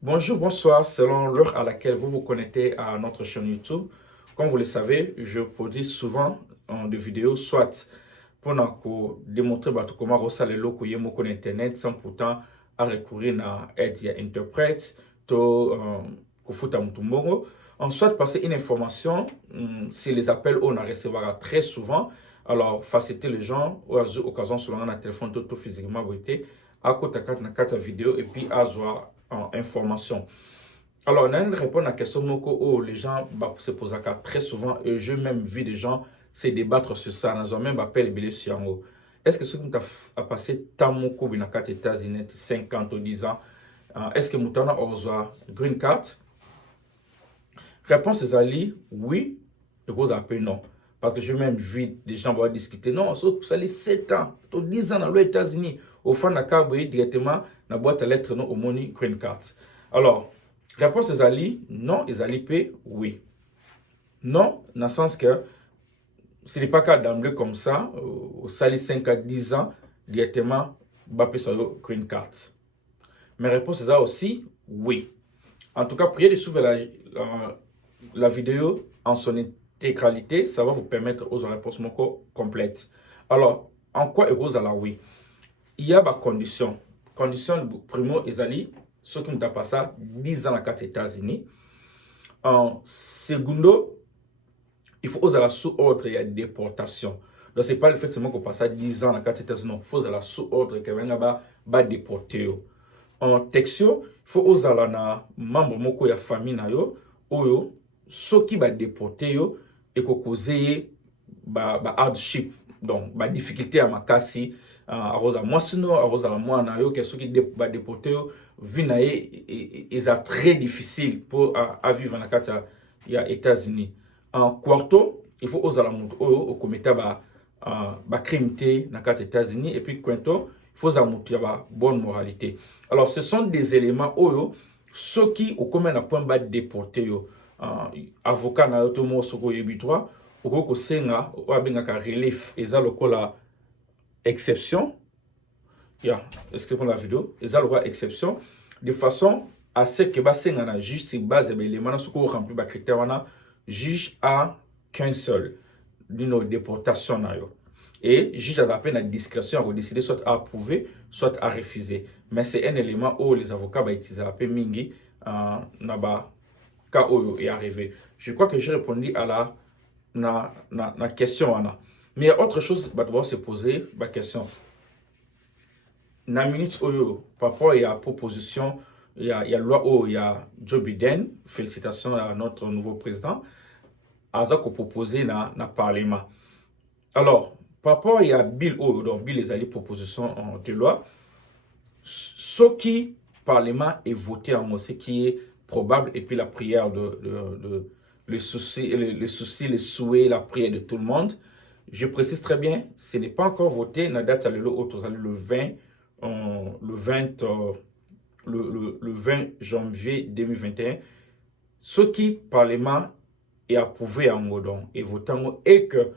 Bonjour, bonsoir, selon l'heure à laquelle vous vous connectez à notre chaîne YouTube. Comme vous le savez, je produis souvent des vidéos, soit pour démontrer comment reçoit les locaux sur Internet sans pourtant à recourir à aide interprète, to kufuta mutumbongo. En soit passer une information, si les appels on a recevra très souvent, alors faciliter les gens, ou à occasion selon un téléphone tout physiquement, à côté de la vidéo et puis à avoir information. Alors, on a une réponse à la question où les gens se posent très souvent et j'ai même vu des gens se débattre sur ça. Nous avons même appelé les sur est-ce que ce qui a passé tant de dans les États-Unis, 50 ou 10 ans, est-ce que nous avons une green card? Réponse est ali, oui, et vous appelez non. Parce que j'ai même vu des gens discuter. Non, ça les 7 ans, 10 ans dans les États-Unis. Au fond, on a directement dans la boîte à lettres non au money green card. Alors, réponse est ali, non, ils ali P, oui. Non, dans le sens que ce n'est pas qu'à d'emblée comme ça, au sali 5 à 10 ans, directement, bappé sur le green card. Mais réponse est ça aussi, oui. En tout cas, priez de suivre la vidéo en son intégralité, ça va vous permettre aux réponses complètes. Alors, en quoi est rose à la oui? Il y a des conditions. Condition primo ezali, ceux qui n'ont pas ça, 10 ans aux États-Unis. En secondo, il faut oser la sous-ordre et la déportation. Donc, ce n'est pas le fait seulement qu'on passe 10 ans aux États-Unis, il faut la sous-ordre que va déporter. En textio, il faut oser la membre moko ya famille na yo, oyo, soki ba déporté yo, et ko causer ba hardship, donc ba difficulté à makasi, arosa mwasino, arosa la mwana yo, que soki ba déporté yo, vie na ye, est très difficile pour à vivre na kati ya États-Unis. En quarto, il faut oser la mutu oyo, au kometa ba crime te na kati États-Unis, et puis quinto, il faut avoir une bonne moralité. Alors, ce sont des éléments où ceux qui ont comme un point bas déporté, avocat na tout monde soko yebitoire, ou ko senga ou abengaka relief, et ça le la exception. Excusez-moi la vidéo, et ça le exception de façon à ce que ba senga na juste base de éléments soko rempli ba critère wana juge à qu'un seul d'une déportation na yo. Et juge à la peine à discrétion à décider soit à approuver, soit à refuser. Mais c'est un élément où les avocats vont utiliser la peine mingi naba cas où est arrivé. Je crois que j'ai répondu à la question. Mais il y a autre chose que devoir se poser la question. Dans la minute où par rapport à la proposition, il y a loi où il y a Joe Biden, félicitations à notre nouveau président, à ce qu'on proposé dans le Parlement. Alors, par rapport à Bill O, donc Bill les alliés proposition de loi, ce qui Parlement est voté en ce qui est probable, et puis la prière les soucis, les souhaits, la prière de tout le monde. Je précise très bien, ce n'est pas encore voté, la date le 20, le 20 janvier 2021. Ce qui Parlement est approuvé en Godon et voté en et que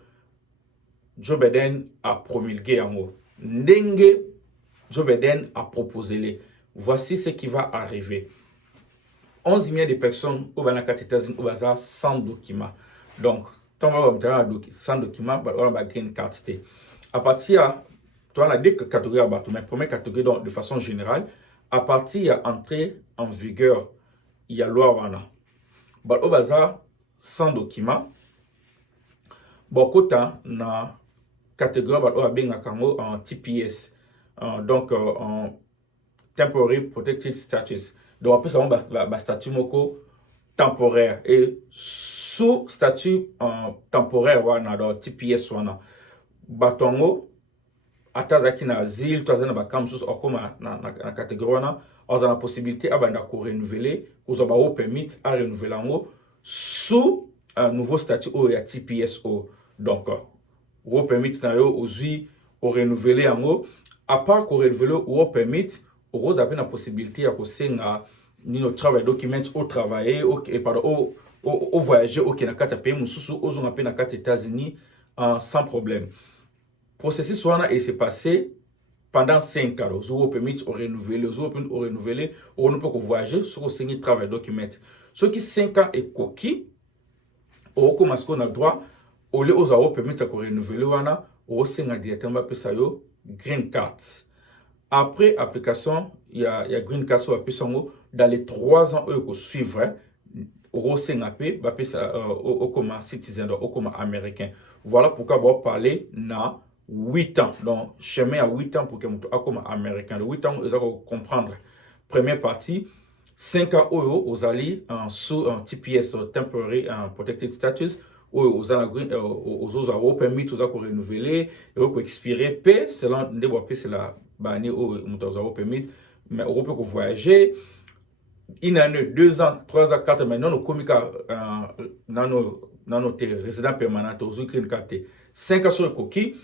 Joe Biden a promulgué en haut. Ndenge Joe Biden a proposé les. Voici ce qui va arriver. 11 millions de personnes au États-Unis au bazar sans document. Donc, sans document, on va green card. À partir, tu as deux catégories, mais première catégorie donc, de façon générale, à partir d'entrée en vigueur, il y a loi wana. Au bazar sans document, beaucoup de temps, na catégorie en TPS, donc en Temporary Protected Status. Donc après ça va statut moko temporaire et sous statut temporaire wana dans TPS wana batongo atazaki na asile to azana ba kamsus okoma na catégorie wana on a la possibilité abanda ko renouveler ko zo ba o permit à renouveler ngo sous un nouveau statut o ya TPSO. Donc ou permit na yo aujourd'hui au renouveler en haut à part qu'on renouveler ou permit ou avez la possibilité à kosenga ni no travail document au travailler et pardon au voyager au Kenya pays mususu aux on na États-Unis sans problème. Processus wana et c'est passé pendant 5 ans, vous avez permis au renouveler, vous avez au renouveler, on ne peut que voyager sur le travail document. Ce qui 5 ans est coquille, au commence qu'on a droit, au lieu aux permis de renouveler, au sein directement green card. Après application, il y a green card sur dans les 3 ans que suivre, au CNAP, au comme citizen, au comme américain. Voilà pourquoi on va parler na 8 ans. Donc, chemin à 8 ans pour que vous comme américain. 8 ans, vous allez comprendre. Première partie, 5 ans aux alliés sous un TPS, Temporary Protected Status, aux autres permis, tout ça qu'on renouveler, et qu'on expirer, P, selon c'est la année où vous avez permis, mais on peut voyager. Une année, 2 ans, 3 ans, 4 ans, mais non, nous dans nos résidents permanents, aux green card, 5 ans sur le coquille,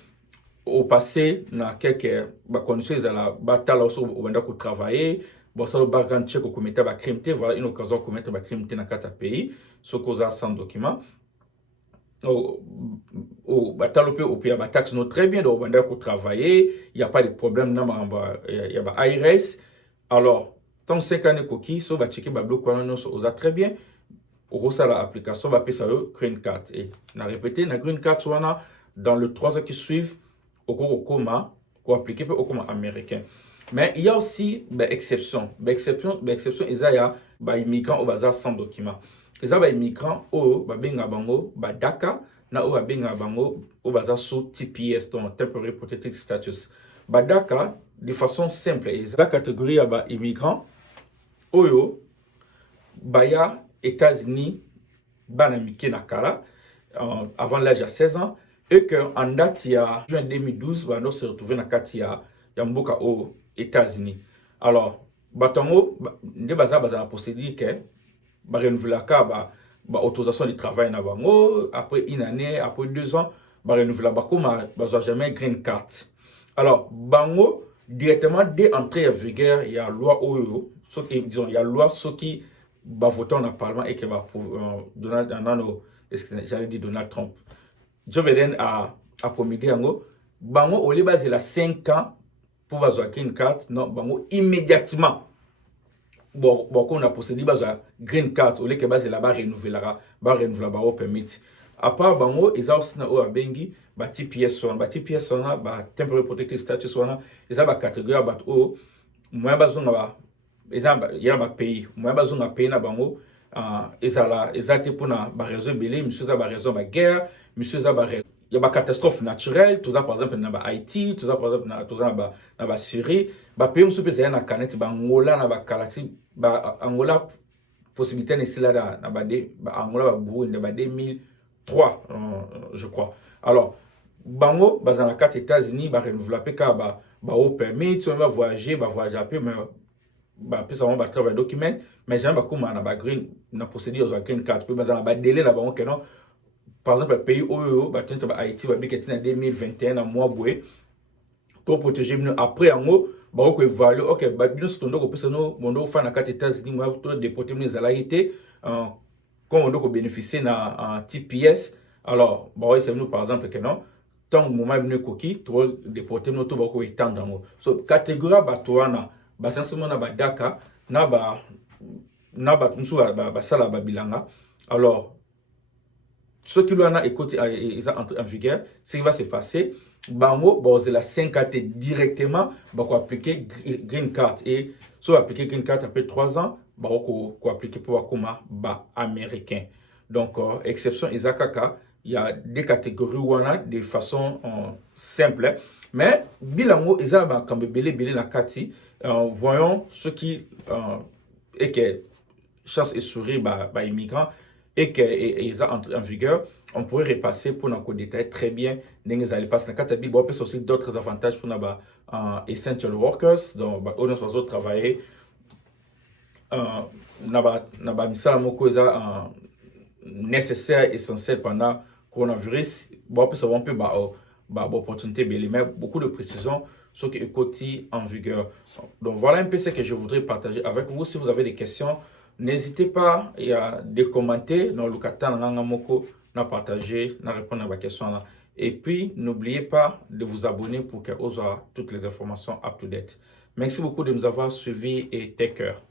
au passé, dans quelques conditions, ils ont bataille aussi au travailler. Bon, ça, le background check au comité de crime, voilà une occasion de commettre un crime dans 4 pays, ce qu'on a sans document. Au bataille au pays, il taxe très bien, donc on travailler, il n'y a pas de problème, il y a IRS. Alors, tant que 5 années coquille, ça va checker bablo quoi non ça a très bien. Au reçoit l'application va payer ça green card et on a répété la green card soit dans les 3 ans qui suivent au coma pour appliquer au coma américain. Mais il y a aussi des exceptions. Des exceptions, il y a des immigrants au bazar sans documents. Il y a des immigrants au benga bango DACA na au benga bango au bazar sous TPS donc Temporary Protected Status. DACA de façon simple, il y a catégorie des immigrants oyo baya États-Unis banamiki nakala avant l'âge de 16 ans et qu'en date il y a juin 2012 on s'est retrouvé dans Katia Yamboka aux États-Unis. Alors batongo de baza la procédure que ba renouveler ba autorisation de travail na bango après une année après 2 ans ba renouveler ba comme ba jamais green card. Alors bango directement dès entrée en vigueur il y a loi oyo ce qui disons il y a loi ce qui va voter dans le Parlement et qui va j'allais dire Donald Trump. Joe Biden a promulgué bango au lieu de la 5 ans pour avoir green card, non, bango immédiatement. Bon, on a procédé à green card au lieu que base là-bas renouveler au permis. À part bango, ils ont aussi au bengi ba TPS ba temporary protected status ils ont ba catégorie ba o moins besoin il y a un pays, moi besoin d'un pays na bango, ils pour na ba raison belé, monsieur ça ba raison ba guerre, monsieur ça ba il y a ba catastrophe naturelle, tout ça par exemple na ba Haïti, tout ça par exemple na tout ça na ba Syrie, ba pays monsieur peut na canette ba Angola na ba Kalati, ba Angola possibilité ici là na ba Angola ba Burundi ba 2003 je crois. Alors bango ba dans la carte États-Unis ba renouveler ba au permis, tu vas voyager peu mais puis ça va travailler document mais jamais comme on a green na procédure aux green card puis bazana ba délai là ba non par exemple le pays oyo ba tente ba Haïti ba biketi na 2021 na mois boé pour protéger nous après en haut ba ko évaluer OK ba bino sotondo ko pesa no mondo fa na carte États-Unis moi to déporter nous zalaité comme on doit bénéficier na TPS alors ba c'est nous par exemple que non tant moment venu coquille to déporter nous to ba ko étendre en haut so catégorie ba toana basensemona ba DACA na ba musu ba sala ba bilanga. Alors ce qui lui en a écouté ils entrent en vigueur ce qui va se passer bango c'est la 5 directement ba ko appliquer green card et soit appliquer green card après 3 ans ba ko appliquer pour kuma ba américain. Donc exception Isakaka il y a des catégories où on a de façon simple mais bilango ils ont quand belé na kati. Voyons ce qui est que chasse et souris immigrants et qu'ils ont entré en vigueur, on pourrait repasser pour nous détailler très bien les allées passer dans le cas peut aussi d'autres avantages pour nous essential workers donc on va travailler na misala moko nécessaire essentiel pendant coronavirus bon peut savoir un peu opportunité mais beaucoup de précisions ce qui est côté en vigueur. Donc voilà un peu ce que je voudrais partager avec vous. Si vous avez des questions, n'hésitez pas à commenter dans le kata na moko na partager na répondre à vos questions là Et puis, n'oubliez pas de vous abonner pour que vous ayez toutes les informations up-to-date. Merci beaucoup de nous avoir suivis et take care.